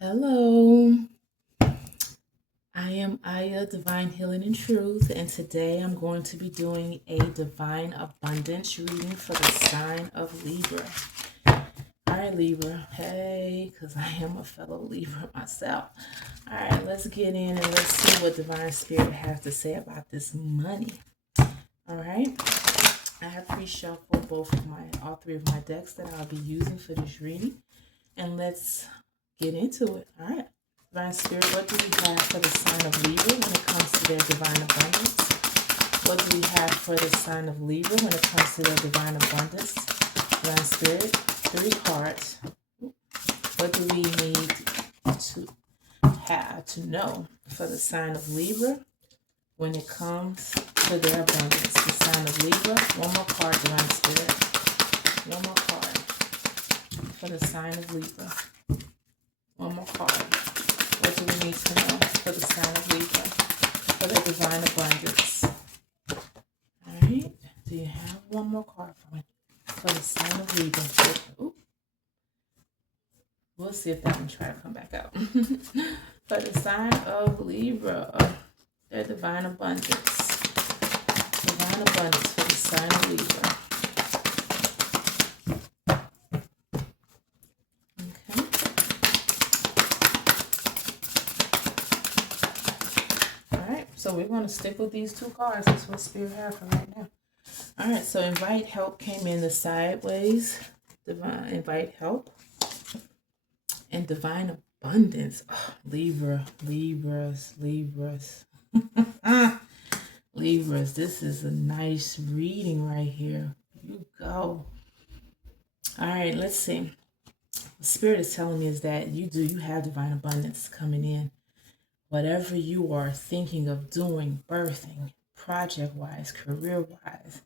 Hello, I am Aya, Divine Healing and Truth, and today I'm going to be doing a Divine Abundance reading for the sign of Libra. All right, Libra, hey, because I am a fellow Libra myself. All right, let's get in and let's see what Divine Spirit has to say about this money. All right, I have pre-shuffled all three of my decks that I'll be using for this reading, and let's get into it. All right. Divine Spirit, what do we have for the sign of Libra when it comes to their divine abundance? What do we have for the sign of Libra when it comes to their divine abundance? Divine Spirit, three cards. What do we need to have to know for the sign of Libra when it comes to their abundance? The sign of Libra. One more card, Divine Spirit. One more card for the sign of Libra. One more card. What do we need to know for the sign of Libra for the divine abundance? All right. Do you have one more card for me for the sign of Libra? Ooh. We'll see if that one try to come back out. For the sign of Libra, their divine abundance. Divine abundance for the sign of Libra. So we're going to stick with these two cards. That's what Spirit has for right now. All right, so invite help came in the sideways. Divine invite help. And divine abundance. Oh, Libras. Libras, this is a nice reading right here. You go. All right, let's see. The Spirit is telling me is that you have divine abundance coming in. Whatever you are thinking of doing, birthing, project-wise, career-wise,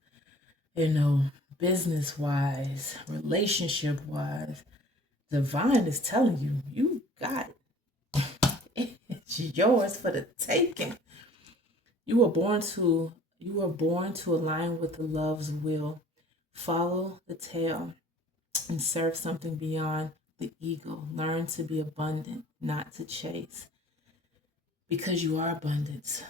business-wise, relationship-wise, divine is telling you, you got it. It's yours for the taking. You are born to align with the love's will. Follow the tail and serve something beyond the ego. Learn to be abundant, not to chase. Because you are abundance.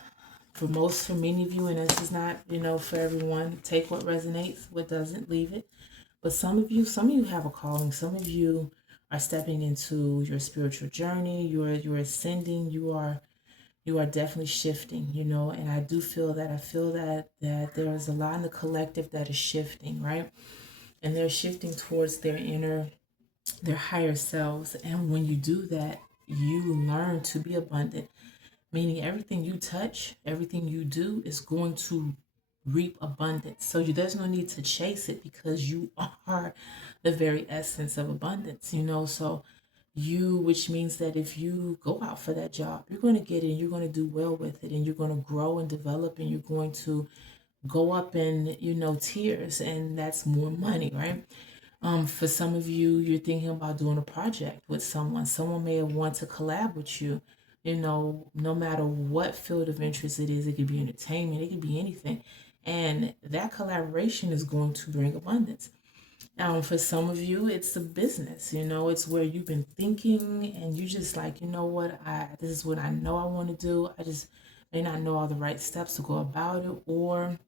For many of you, and this is not, for everyone, take what resonates, what doesn't, leave it. But some of you have a calling. Some of you are stepping into your spiritual journey. You're ascending. You are definitely shifting, and I feel that there is a lot in the collective that is shifting, right? And they're shifting towards their higher selves. And when you do that, you learn to be abundant, meaning everything you touch, everything you do is going to reap abundance. So there's no need to chase it because you are the very essence of abundance, So which means that if you go out for that job, you're going to get it and you're going to do well with it and you're going to grow and develop and you're going to go up in, tiers, and that's more money, right? For some of you, you're thinking about doing a project with someone. Someone may want to collab with you, no matter what field of interest it is. It could be entertainment, it could be anything. And that collaboration is going to bring abundance. For some of you, it's a business, it's where you've been thinking and you just like, what, this is what I know I want to do. I just may not know all the right steps to go about it, or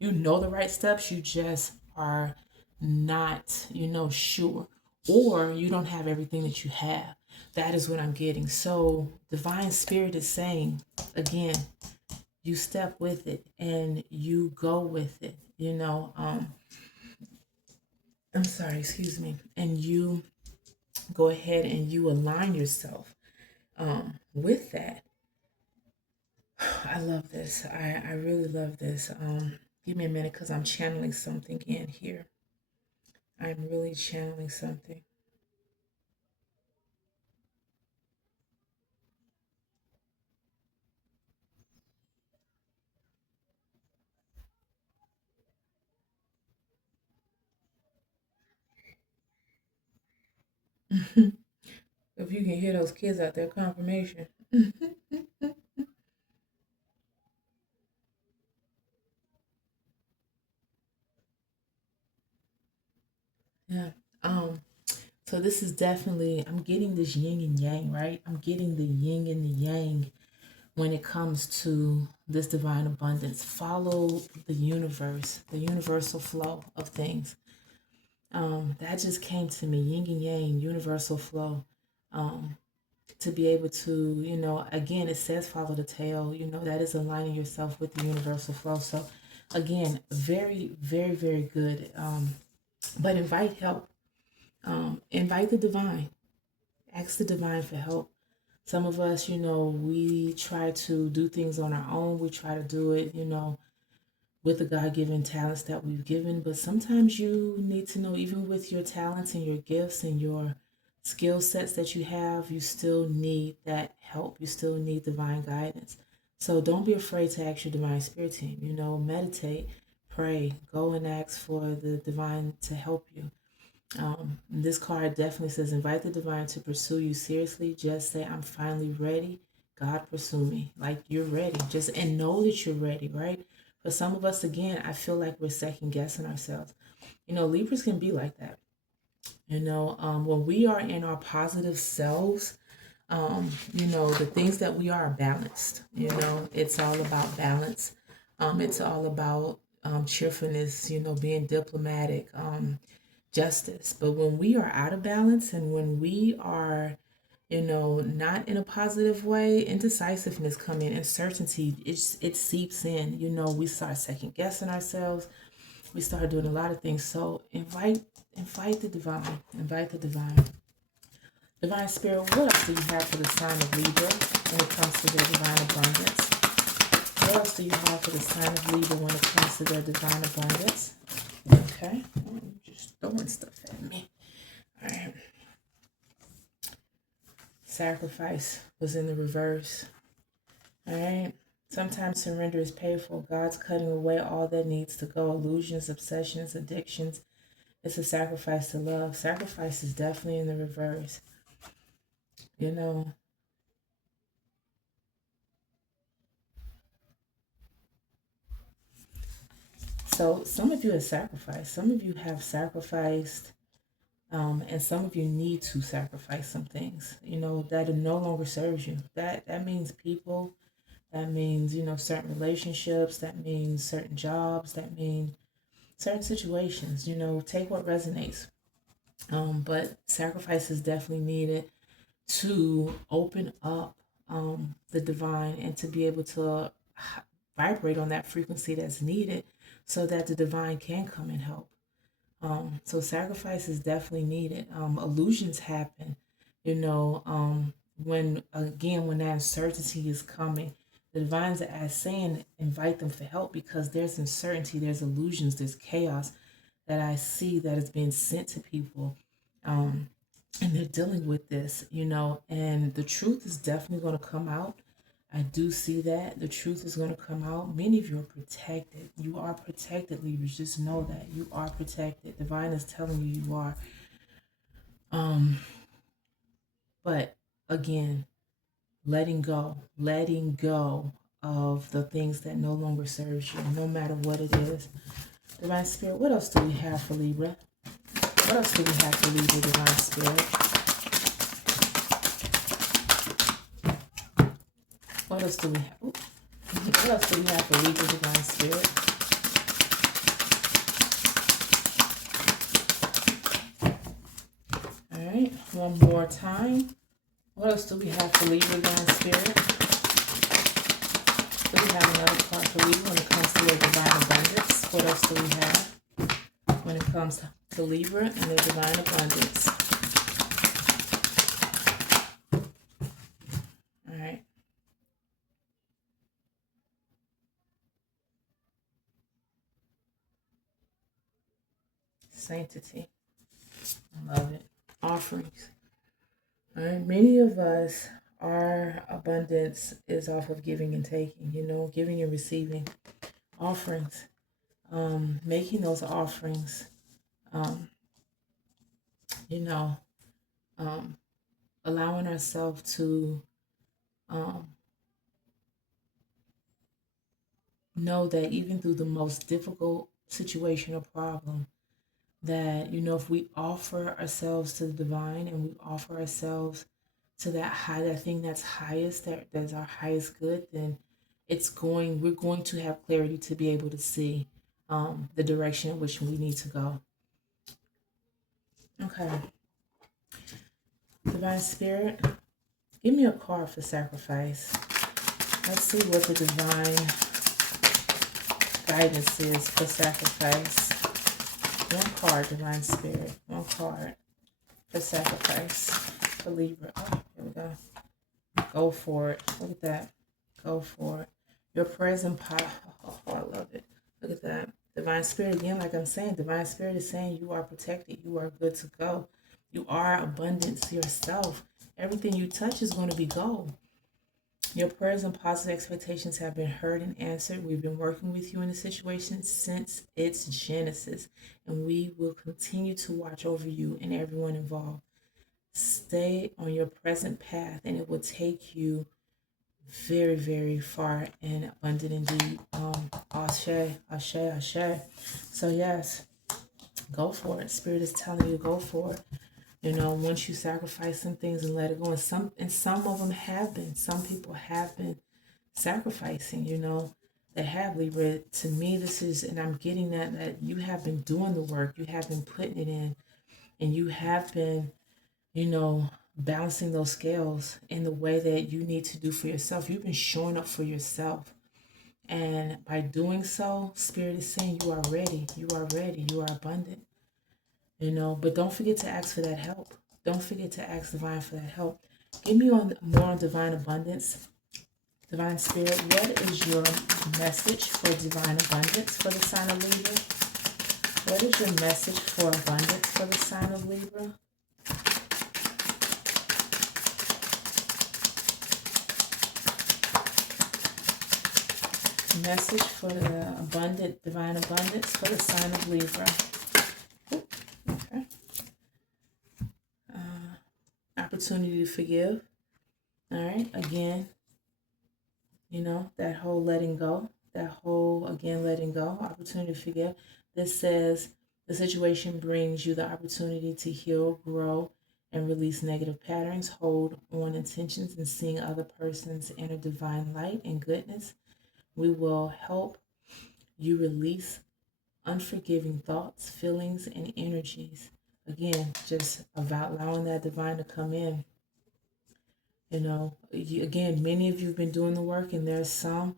the right steps, you just are not, sure, or you don't have everything that you have. That is what I'm getting. So divine spirit is saying, again, you step with it and you go with it, I'm sorry, excuse me. And you go ahead and you align yourself with that. I love this. I really love this. Give me a minute because I'm channeling something in here. I'm really channeling something. If you can hear those kids out there, confirmation. Yeah. So this is definitely, I'm getting this yin and yang, right? I'm getting the yin and the yang when it comes to this divine abundance. Follow the universe, the universal flow of things. That just came to me, yin and yang, universal flow. Um, to be able to, again, it says follow the tail, that is aligning yourself with the universal flow. So, again, very, very, very good. But invite help, invite the divine, ask the divine for help. Some of us, we try to do things on our own, we try to do it, with the God given talents that we've given. But sometimes you need to know, even with your talents and your gifts and your skill sets that you have, you still need that help. You still need divine guidance. So don't be afraid to ask your divine spirit team. Meditate, pray, go and ask for the divine to help you. This card definitely says invite the divine to pursue you seriously. Just say, I'm finally ready. God, pursue me. Like you're ready. Just and know that you're ready, right? For some of us, again, I feel like we're second guessing ourselves. Libras can be like that. When we are in our positive selves, the things that we are balanced. It's all about balance. It's all about cheerfulness, being diplomatic, justice. But when we are out of balance and when we are, not in a positive way, indecisiveness come in, uncertainty, it seeps in. We start second guessing ourselves. We start doing a lot of things. So invite the divine. Invite the divine. Divine Spirit, what else do you have for the sign of Libra when it comes to their divine abundance? What else do you have for the sign of Libra when it comes to their divine abundance? Okay, just throwing stuff at me. All right. Sacrifice was in the reverse. All right. Sometimes surrender is painful. God's cutting away all that needs to go. Illusions, obsessions, addictions. It's a sacrifice to love. Sacrifice is definitely in the reverse. So some of you have sacrificed. Some of you have sacrificed, and some of you need to sacrifice some things. That it no longer serves you. That means people. That means certain relationships. That means certain jobs. That means certain situations. Take what resonates. But sacrifice is definitely needed to open up the divine and to be able to vibrate on that frequency that's needed so that the divine can come and help. So sacrifice is definitely needed. Illusions happen, when that uncertainty is coming. The divines are as saying invite them for help because there's uncertainty, there's illusions, there's chaos that I see that is being sent to people. And they're dealing with this, and the truth is definitely going to come out. I do see that the truth is going to come out. Many of you are protected. You are protected, Libras. Just know that you are protected. Divine is telling you you are. But again, letting go of the things that no longer serves you, no matter what it is. Divine Spirit, what else do we have for Libra? What else do we have for Libra, Divine Spirit? What else do we have? What else do we have for Libra, Divine Spirit? All right, one more time. What else do we have for Libra, Divine Spirit? Do we have another card for Libra when it comes to their divine abundance? What else do we have when it comes to Libra and their divine abundance? All right. Sanctity. I love it. Offerings. All right. Many of us, our abundance is off of giving and taking, giving and receiving. Offerings. Making those offerings, um, you know, um, allowing ourselves to um, know that even through the most difficult situation or problem, that, you know, if we offer ourselves to the divine and we offer ourselves to that high, that thing that's highest, that's our highest good, then we're going to have clarity to be able to see the direction in which we need to go. Okay. Divine Spirit, give me a card for sacrifice. Let's see what the divine guidance is for sacrifice. One card, Divine Spirit. One card for sacrifice for Libra. Oh, here we go. Go for it. Look at that. Go for it. Your present power. Oh, I love it. Look at that. Divine Spirit, again, like I'm saying, Divine Spirit is saying you are protected. You are good to go. You are abundance yourself. Everything you touch is going to be gold. Your prayers and positive expectations have been heard and answered. We've been working with you in the situation since its genesis, and we will continue to watch over you and everyone involved. Stay on your present path, and it will take you very, very far and abundant indeed. Ashe, ashe, ashe. So yes, go for it. Spirit is telling you, go for it. You know, once you sacrifice some things and let it go, and some of them have been. Some people have been sacrificing. You know, they have, Libra. To me, this is, and I'm getting that you have been doing the work. You have been putting it in, and you have been, you know, balancing those scales in the way that you need to do for yourself. You've been showing up for yourself. And by doing so, Spirit is saying you are ready. You are ready. You are abundant. You know, but don't forget to ask for that help. Don't forget to ask Divine for that help. Give me more on Divine Abundance. Divine Spirit, what is your message for Divine Abundance for the sign of Libra? What is your message for abundance for the sign of Libra? Message for the divine abundance for the sign of Libra. Okay. Opportunity to forgive. All right. Again, you know, that whole letting go. That whole, again, letting go. Opportunity to forgive. This says the situation brings you the opportunity to heal, grow, and release negative patterns. Hold on intentions and seeing other person's inner divine light and goodness. We will help you release unforgiving thoughts, feelings, and energies. Again, just about allowing that divine to come in. You know, again, many of you have been doing the work, and there's some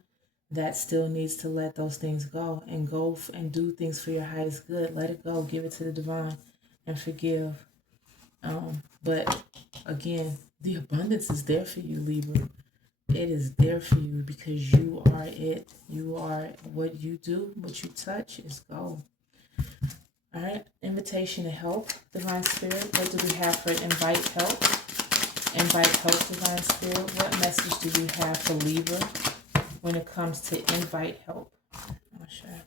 that still needs to let those things go and go and do things for your highest good. Let it go. Give it to the divine and forgive. But again, the abundance is there for you, Libra. It is there for you because you are it. You are what you do, what you touch is gold. All right, invitation to help, Divine Spirit. What do we have for invite help? Invite help, Divine Spirit. What message do we have for Libra when it comes to invite help? I'll show you.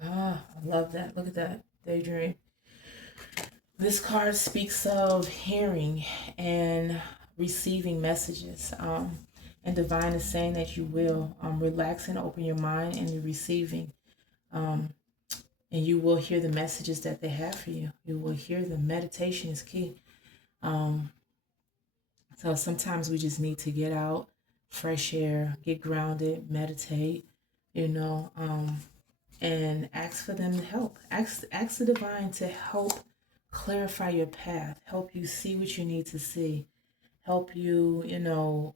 Ah, I love that. Look at that. Daydream. This card speaks of hearing and receiving messages. And Divine is saying that you will relax and open your mind in the receiving. And you will hear the messages that they have for you. You will hear them. Meditation is key. So sometimes we just need to get out, fresh air, get grounded, meditate, you know, and ask for them to help. Ask the divine to help clarify your path, help you see what you need to see, help you, you know,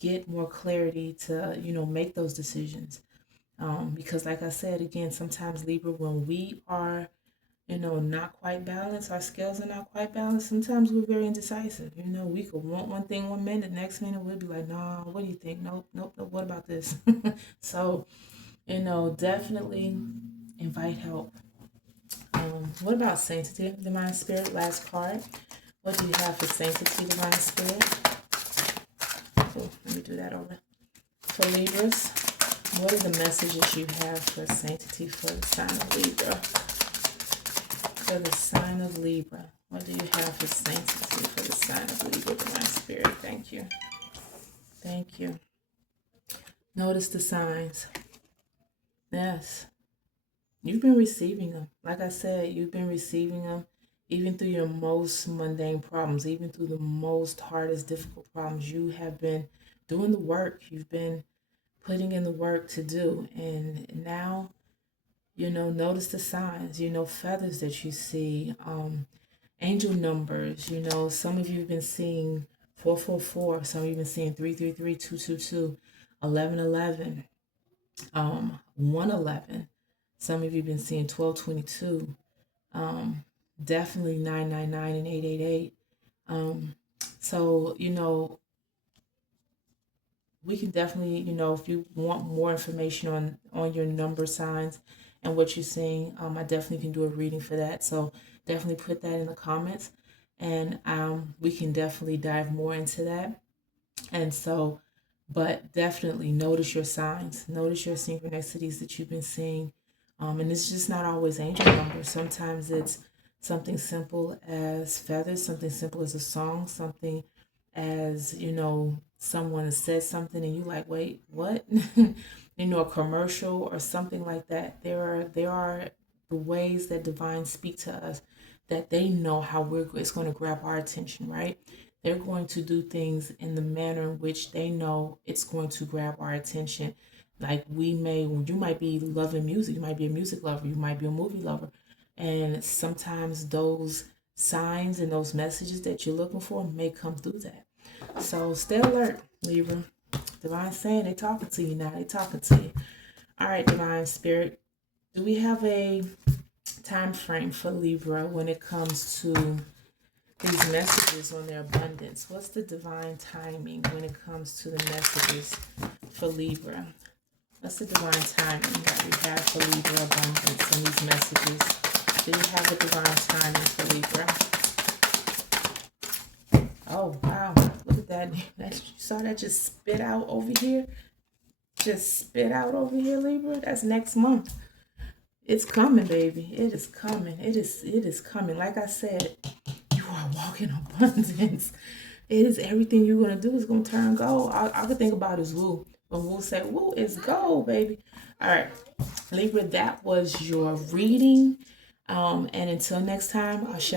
get more clarity to, you know, make those decisions. Because like I said, again, sometimes Libra, when we are, you know, not quite balanced, our scales are not quite balanced, sometimes we're very indecisive. You know, we could want one thing 1 minute, next minute we'll be like, nah, what do you think? Nope, nope, nope, what about this? So, you know, definitely invite help. What about sanctity, Divine Spirit? Last card. What do you have for sanctity, Divine Spirit? Oh, let me do that over. For Libras, what are the messages you have for sanctity for the sign of Libra? For the sign of Libra, what do you have for sanctity for the sign of Libra, Divine Spirit? Thank you. Thank you. Notice the signs. Yes. You've been receiving them. Like I said, you've been receiving them even through your most mundane problems, even through the most hardest, difficult problems. You have been doing the work. You've been putting in the work to do. And now, notice the signs, feathers that you see, angel numbers. Some of you have been seeing 444, some of you have been seeing 333, 222, 1111, 111. Some of you have been seeing 1222, definitely 999 and 888. So, we can definitely, if you want more information on your number signs and what you're seeing, I definitely can do a reading for that. So definitely put that in the comments, and we can definitely dive more into that. And so, but definitely notice your signs, notice your synchronicities that you've been seeing. And it's just not always angel numbers. Sometimes it's something simple as feathers, something simple as a song, something as, someone has said something and you like, wait, what? A commercial or something like that. There are the ways that divine speak to us that they know how it's going to grab our attention, right? They're going to do things in the manner in which they know it's going to grab our attention. Like you might be loving music, you might be a music lover, you might be a movie lover. And sometimes those signs and those messages that you're looking for may come through that. So stay alert, Libra. Divine saying they talking to you now. They talking to you. All right, Divine Spirit. Do we have a time frame for Libra when it comes to these messages on their abundance? What's the divine timing when it comes to the messages for Libra? What's the divine timing that we have for Libra abundance and these messages? Do we have a divine timing for Libra? Oh, wow. Look at that. You saw that just spit out over here? Just spit out over here, Libra? That's next month. It's coming, baby. It is coming. It is coming. Like I said, you are walking abundance. It is everything you're going to do is going to turn gold. All I could think about is woo. When woo say, woo is gold, baby. All right. Libra, that was your reading. And until next time, Ashe.